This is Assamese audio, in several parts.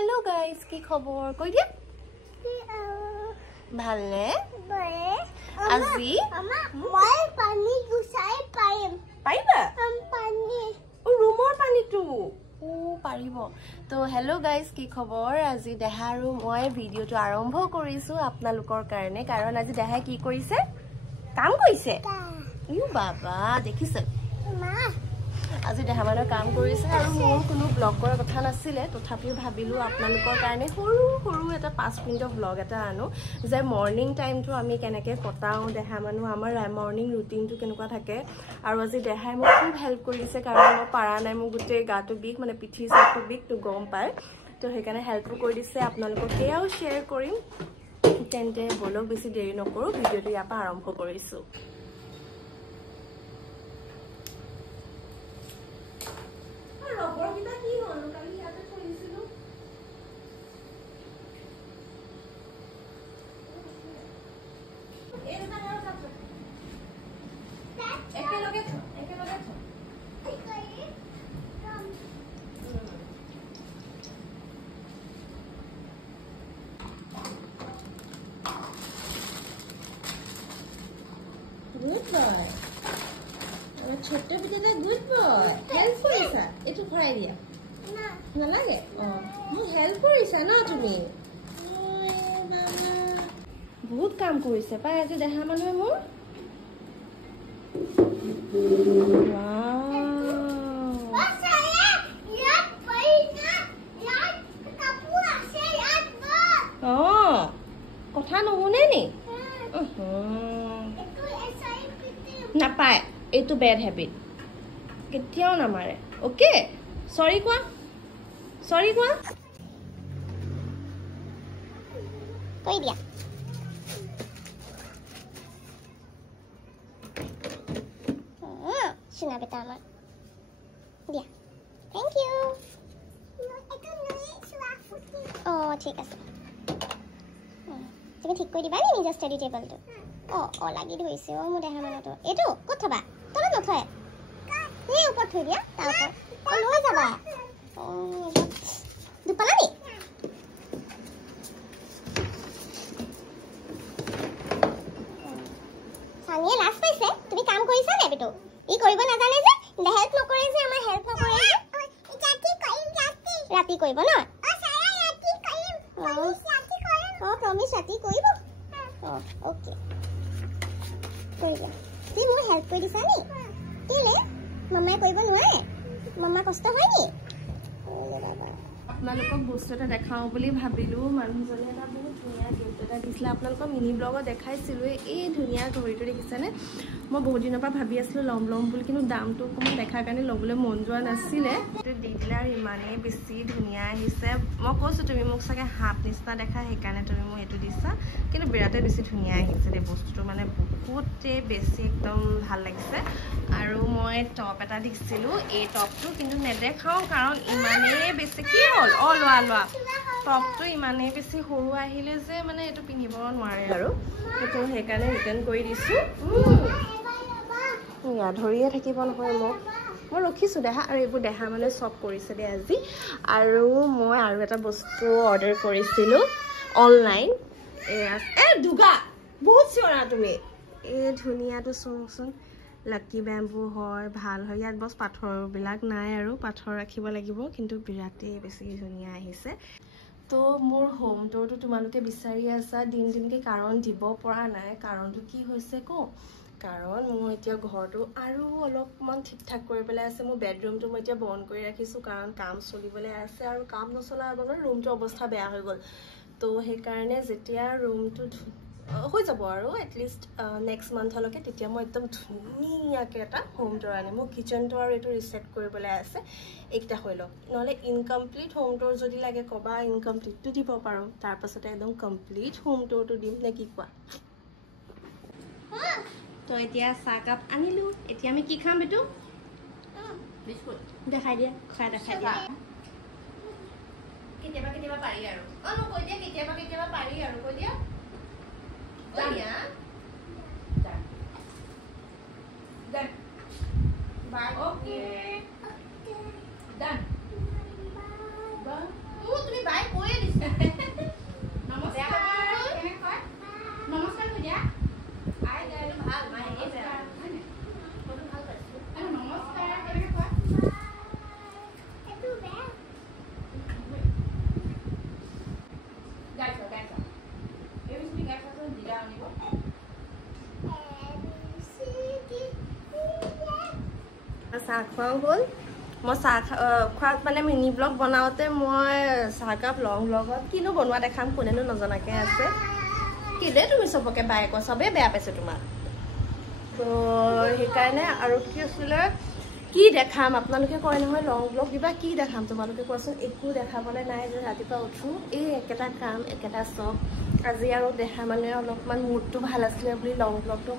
Hello guys, কি খবৰ? কৈ দিয়া। ভালনে? আজি মই পানী গুছাই পাৰিম। পাৰিবা? পানী ৰুমৰ পানীটো পাৰিব। তো হেল্ল' গাইজ, কি খবৰ? আজি দেহা আৰু মই ভিডিঅ'টো আৰম্ভ কৰিছোঁ আপোনালোকৰ কাৰণে, কাৰণ আজি দেহাই কি কৰিছে? কাম কৰিছে। বাবা দেখিছে, আজি দেহা মানুহে কাম কৰিছে আৰু মোৰ কোনো ব্লগ কৰাৰ কথা নাছিলে, তথাপিও ভাবিলোঁ আপোনালোকৰ কাৰণে সৰু সৰু এটা 5 মিনিটৰ ব্লগ এটা আনো, যে মৰ্ণিং টাইমটো আমি কেনেকৈ কটাওঁ, দেহা মানুহ আমাৰ মৰ্ণিং ৰুটিনটো কেনেকুৱা থাকে। আৰু আজি দেহাই মোক খুব হেল্প কৰিছে, কাৰণ মই পাৰা নাই, মোৰ গোটেই গাটো বিষ, মানে পিঠিৰ চাইডটো বিষ, তো গম পায়, তো সেইকাৰণে হেল্পো কৰি দিছে। আপোনালোকক সেয়াও শ্বেয়াৰ কৰিম। তেন্তে বলক বেছি দেৰি নকৰোঁ, ভিডিঅ'টো ইয়াৰ পৰা আৰম্ভ কৰিছোঁ। Good boy. Our chotto bita good boy. Help korisa. Etu khorai dia. Na. Nalage? Oh. Mu help korisa na tumi. Oy baba. Bahut kaam korise pai aji deha manue mur. Wow. Oh. Kotha nohune ni? নাপায়, এইটো বেড হেবিট, কেতিয়াও নামাৰে। অ'কে, চৰি কোৱা, চৰি কোৱা। কৈ দিয়া। শুনা বেটা আমাৰ দিয়া, থেংক ইউ। অঁ ঠিক আছে, তুমি ঠিক কৰি দিবা নি নিজৰ ষ্টাডি টেবলটো? অঁ লাগি ধৰিছে। মোৰ দেহা মানুহটো এইটো ক'ত থবা? তলত নথয়, এই ওপৰত থৈ দিয়া, তাৰ ওপৰত লৈ যাবা। দুপালা নি? চানিয়ে লাজ পাইছে। তুমি কাম কৰিছা নে বেটো? ই কৰিব নাজানে যে, হেল্প নকৰে যে, আমাৰ হেল্প নকৰে যে। ৰাতি কৰিব ন? প্ৰমিছ ৰাতি কৰিব। অ'কে কৰিব। তুমি মোৰ হেল্প কৰি দিছা নি? কেলে মামাই কৰিব নোৱাৰে? মামা কষ্ট হয় নি? আপোনালোকক বস্তু এটা দেখাওঁ বুলি ভাবিলোঁ। মানুহজনে এটা বহুত ধুনীয়া গিফ্ট এটা দিছিলে, আপোনালোকক মিনি ব্লগত দেখাইছিলোঁ। এই ধুনীয়া ঘড়ীটো দেখিছেনে? মই বহুত দিনৰ পৰা ভাবি আছিলোঁ ল'ম বুলি, কিন্তু দামটো অকণমান দেখাৰ কাৰণে ল'বলৈ মন যোৱা নাছিলে। এইটো দি দিলে আৰু ইমানেই বেছি ধুনীয়া আহিছে। মই কৈছোঁ তুমি মোক চাগে হাত নিচিনা দেখা, সেইকাৰণে তুমি মোক এইটো দিছা, কিন্তু বিৰাটেই বেছি ধুনীয়া আহিছে দেই বস্তুটো, মানে বহুতেই বেছি একদম ভাল লাগিছে। আৰু মই টপ এটা দিছিলোঁ, এই টপটো কিন্তু নেদেখাওঁ, কাৰণ ইমানেই বেছি কি হ'ল? লোৱা টপটো ইমানেই বেছি সৰু আহিলে যে, মানে এইটো পিন্ধিব নোৱাৰে আৰু, সেইটো সেইকাৰণে ৰিটাৰ্ণ কৰি দিছোঁ। ধৰিয়ে থাকিব নহয় মই ৰখিছোঁ দেহা, আৰু এইবোৰ দেহা মানে চব কৰিছে দেই আজি। আৰু মই আৰু এটা বস্তু অৰ্ডাৰ কৰিছিলোঁ অনলাইন। দুগা বহুত চিঞৰা তুমি। এই ধুনীয়াটো চোৱাচোন, লাকি বেম্বু হয়, ভাল হয়। ইয়াত বছ পাথৰবিলাক নাই আৰু, পাথৰ ৰাখিব লাগিব, কিন্তু বিৰাটেই বেছি ধুনীয়া আহিছে। তো মোৰ হোম টুৰটো তোমালোকে বিচাৰি আছা দিনকৈ, কাৰণ দিব পৰা নাই। কাৰণটো কি হৈছে কওঁ? কাৰণ মোৰ এতিয়া ঘৰটো আৰু অলপমান ঠিক ঠাক কৰি পেলাই আছে। মোৰ বেডৰুমটো মই এতিয়া বন্ধ কৰি ৰাখিছোঁ, কাৰণ কাম চলিবলৈ আছে, আৰু কাম নচলাৰ আগত ৰুমটোৰ অৱস্থা বেয়া হৈ গ'ল। তো সেইকাৰণে যেতিয়া ৰুমটো হৈ যাব আৰু এটলিষ্ট নেক্সট মান্থলৈকে, তেতিয়া মই একদম ধুনীয়াকৈ এটা হোম টুৰ আনিম। মোৰ কিচেনটো আৰু এইটো ৰিছেট কৰিবলৈ আছে, এইকেইটা হৈ লওক। নহ'লে ইনকমপ্লিট হোম টুৰ যদি লাগে ক'বা, ইনকমপ্লিটটো দিব পাৰোঁ, তাৰপাছতে একদম কমপ্লিট হোম টুৰটো দিম, নে কি কোৱা? তো এতিয়া চাহকাপ আনিলোঁ, এতিয়া আমি কি খাম এইটো? বিস্কুট দেখাই দিয়া, দেখাই দিয়া। কেতিয়াবা পাৰি আৰু, কৈ দিয়া, কেতিয়াবা পাৰি আৰু, কৈ দিয়া। Bye. Okay. Done. Bye. Oh, তুমি bye. চাহ খোৱাও হ'ল মই চাহ খোৱাত মানে মিনি ব্লগ বনাওঁতে মই চাহকাপ লং ব্লগত কিনো বনোৱা দেখাম কোনেনো নজনাকৈ আছে কেলে তুমি চবকে বাই ক চবেই বেয়া পাইছে তোমাক তো সেইকাৰণে আৰু কি আছিলে কি দেখাম আপোনালোকে কয় নহয় লং ব্লগ কিবা কি দেখাম তোমালোকে কোৱাচোন একো দেখাবলৈ নাই যে ৰাতিপুৱা উঠোঁ এই একেটা কাম একেটা চব আজি আৰু দেখা মানে অলপমান মুডটো ভাল আছিলে বুলি লং ব্লগটো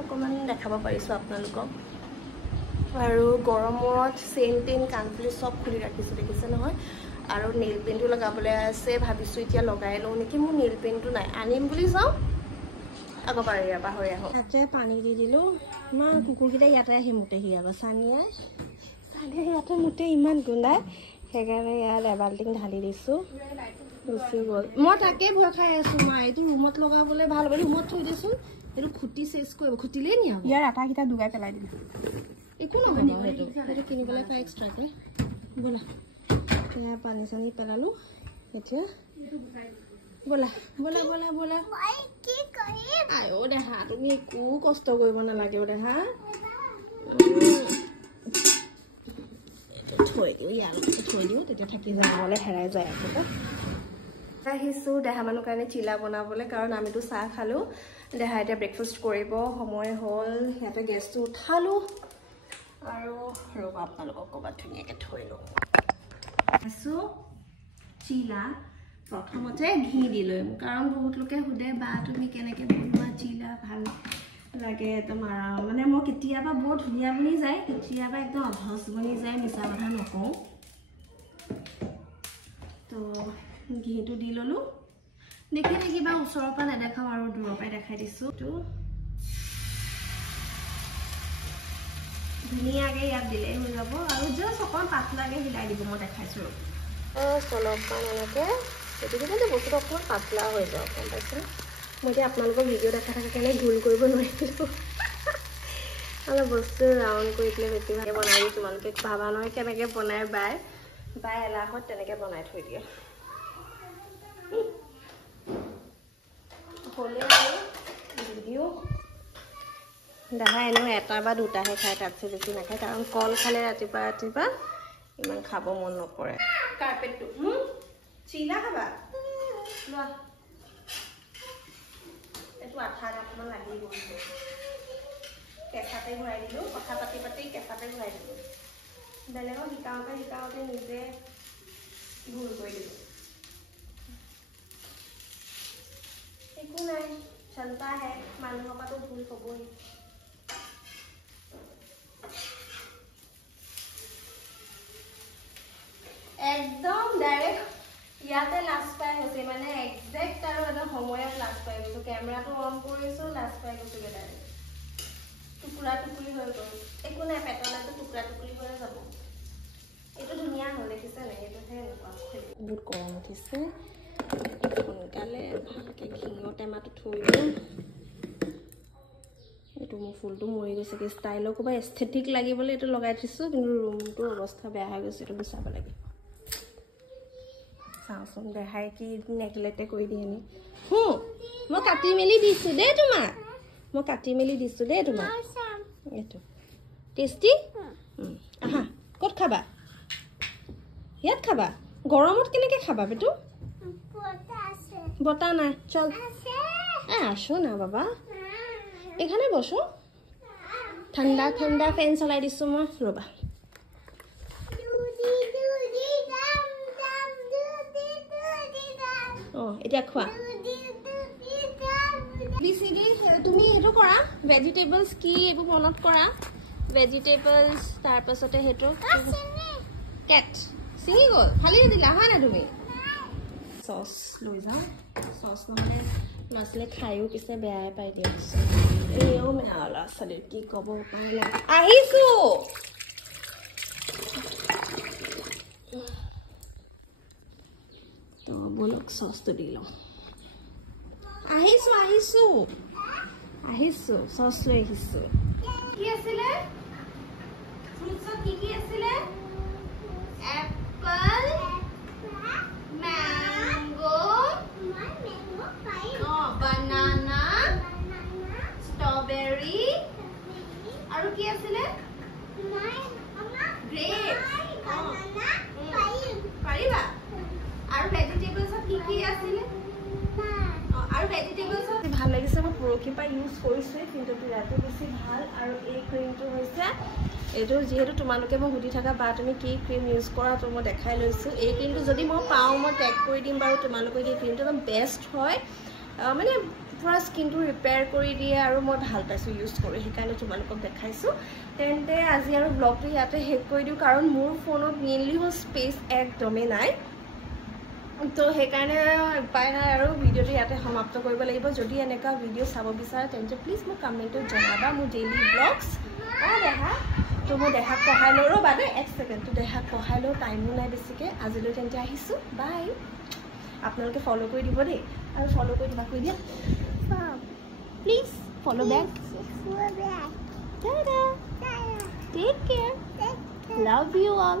অকণমান দেখাব পাৰিছোঁ আপোনালোকক আৰু গৰমত চেইন টেইন কাণফুলি চব খুলি ৰাখিছোঁ দেখিছে নহয় আৰু নেইল পেইণ্টটো লগাবলৈ আছে ভাবিছোঁ এতিয়া লগাই লওঁ নেকি মোৰ নেইল পেইণ্টটো নাই আনিম বুলি যাওঁ আকৌ পাহৰি আহোঁ ইয়াতে পানী দি দিলোঁ ইমান কুকুৰকেইটা ইয়াতে আহি মুতেহি আকৌ চানিয়ে ইয়াতে মুতে ইমান গোন্ধাই সেইকাৰণে ইয়াত এবাল্টিং ঢালি দিছোঁ গুচি গ'ল মই তাকে ভয় খাই আছোঁ মা এইটো ৰুমত লগাবলৈ ভাল হ'ব ৰুমত থৈ দেচোন এইটো খুটি চেচ কৰিব খুটিলেই নি আকৌ ইয়াৰ আটাকেইটা ডুগাই পেলাই দিম একো নহ'ব সেইটো কিনিবলৈ পাই এক্সট্ৰাকৈ ব'লা এতিয়া পানী চানী পেলালোঁ এতিয়া ব'লা ব'লা ব'লা ব'লা আইও দেহা তুমি একো কষ্ট কৰিব নালাগে দেহা থৈ দিওঁ ইয়াৰ থৈ দিওঁ তেতিয়া থাকি যাবলৈ হেৰাই যায় আকৌ আহিছোঁ দেহা মানুহ কাৰণে চিলা বনাবলৈ কাৰণ আমিতো চাহ খালোঁ দেহা এতিয়া ব্ৰেকফাষ্ট কৰিব সময় হ'ল সিহঁতে গেছটো উঠালোঁ আৰু ৰ'ব আপোনালোকক ক'ৰবাত ধুনীয়াকৈ থৈ লওঁ আছোঁ চিলা প্ৰথমতে ঘি দি লৈ কাৰণ বহুত লোকে সোধে বা তুমি কেনেকৈ বনোৱা চিলা ভাল লাগে তোমাৰ মানে মই কেতিয়াবা বৰ ধুনীয়া বনি যায় কেতিয়াবা একদম অধচ বনি যায় মিছা কথা নকওঁ তো ঘিটো দি ল'লোঁ দেখি থাকিবা ওচৰৰ পৰা নেদেখাওঁ আৰু দূৰৰ পৰাই দেখাই দিছোঁ তো ধুনীয়াকৈ ইয়াত দিলেই হৈ যাব আৰু জাষ্ট অকণমান পাতলাকৈ হিলাই দিব মই দেখাইছোঁ অলপমান এনেকৈ গতিকে কিন্তু বস্তুটো অকণমান পাতলা হৈ যাওক গম পাইছে মই এতিয়া আপোনালোকৰ ভিডিঅ' দেখা থাকে কাৰণে ভুল কৰিব নোৱাৰিলোঁ অলপ বস্তু ৰাউণ্ড কৰি দিলে বেছি ভালকৈ বনাই দিওঁ তোমালোকে ভাবা নহয় কেনেকৈ বনাই বাই এলাহত তেনেকৈ বনাই থৈ দিয়ে হ'লে আৰু ভিডিঅ' দেখা এনেও এটা বা দুটাহে খায় তাতছে বেছি নাখায় কাৰণ কল খালে ৰাতিপুৱা ইমান খাব মন নকৰে কাৰ্পেটটো চিলা খাবা লোৱা এইটো আঠা অকণমান লাগি গৈছে কেঁচাতে ঘূৰাই দিলোঁ কথা পাতি কেঁচাতে ঘূৰাই দিলোঁ বেলেগক শিকাওঁতে নিজে ভুল কৰি দিলোঁ একো নাই চলতা হে মানুহৰ পৰাতো ভুল হ'বই একদম ডাইৰেক্ট ইয়াতে লাষ্ট পাই হৈছে মানে একজেক্ট আৰু এটা সময়ত লাষ্ট পাই গৈছোঁ কেমেৰাটো অন কৰিছোঁ লাষ্ট পাই গৈছোঁগৈ ডাইৰেক্ট টুকুৰা টুকুৰি হৈ গ'ল একো নাই পেটলাটো টুকুৰা টুকুৰি হৈ যাব এইটো ধুনীয়া হ'ল দেখিছে নাই এইটোহে এনেকুৱা বহুত গৰম উঠিছে সোনকালে ভালকৈ ঘিঙৰ টেমাটো থৈ দিওঁ এইটো মোৰ ফুলটো মৰি গৈছে কি ষ্টাইলৰ ক'ৰবাত এস্থেটিক লাগিবলৈ এইটো লগাই থৈছোঁ কিন্তু ৰুমটোৰ অৱস্থা বেয়া হৈ গৈছে এইটো গুচাব লাগে চাওঁচোন দেখাই কি নেগলেক্টে কৰি দিয়ে নি মই কাটি মেলি দিছোঁ দেই তোমাক এইটো টেষ্টি আহা ক'ত খাবা ইয়াত খাবা গৰমত কেনেকৈ খাবা বেটু বতা নাই চল আসো না বাবা এখানে বসো ঠান্ডা ঠান্ডা ফেন চলাই দিছোঁ মই ৰ'বা এতিয়া খোৱা তুমি সেইটো কৰা ভেজিটেবলছ কি এইবোৰ মনত কৰা ভেজিটেবলছ তাৰপাছতে সেইটো কেট ছিঙি গ'ল ফালি দিলা হয় না তুমি চচ লৈ যাওঁ চচ নহ'লে ল'ৰা ছোৱালীয়ে খায়ো পিছে বেয়াই পাই দিয়কচোন এইও ল'ৰা ছোৱালীৰ কি ক'ব পাৰে আহিছোঁ তো বলক চচটো দি লওঁ আহিছোঁ চচ লৈ আহিছোঁ কি আছিলে ফ্ৰুটছত কি আছিলে এপল ম্যাঙ্গো বানানা স্ট্ৰবেৰি আৰু কি আছিলে আৰু ভেজিটেবলছ ভাল লাগিছে মই পৰহি পৰা ইউজ কৰিছে কিন্তু বিৰাটেই বেছি ভাল আৰু এই ক্ৰীমটো হৈছে এইটো যিহেতু তোমালোকে মই সুধি থাকা বা তুমি কি ক্ৰীম ইউজ কৰা তো মই দেখাই লৈছোঁ এই ক্ৰীমটো যদি মই পাওঁ মই টেগ কৰি দিম বাৰু তোমালোকে এই ক্ৰীমটো একদম বেষ্ট হয় মানে পুৰা স্কিনটো ৰিপেয়াৰ কৰি দিয়ে আৰু মই ভাল পাইছোঁ ইউজ কৰি সেইকাৰণে তোমালোকক দেখাইছোঁ তেন্তে আজি আৰু ব্লগটো ইয়াতে শেষ কৰি দিওঁ কাৰণ মোৰ ফোনত মেইনলি হ'ল স্পেচ একদমেই নাই তো সেইকাৰণে উপায় নাই আৰু ভিডিঅ'টো ইয়াতে সমাপ্ত কৰিব লাগিব যদি এনেকুৱা ভিডিঅ' চাব বিচাৰে তেন্তে প্লিজ মোক কমেণ্টত জনাবা মোৰ ডেইলি ব্লগছ দেহা তো মই দেহাক পঢ়াই লওঁ ৰ'বা দেই 1 ছেকেণ্ড তো দেহাক পঢ়াই লওঁ টাইমো নাই বেছিকৈ আজিলৈ তেন্তে আহিছোঁ বাই আপোনালোকে ফ'ল' কৰি দিব দেই আৰু ফ'ল' কৰি দিবা কৈ দিয়া please follow' back take care love you all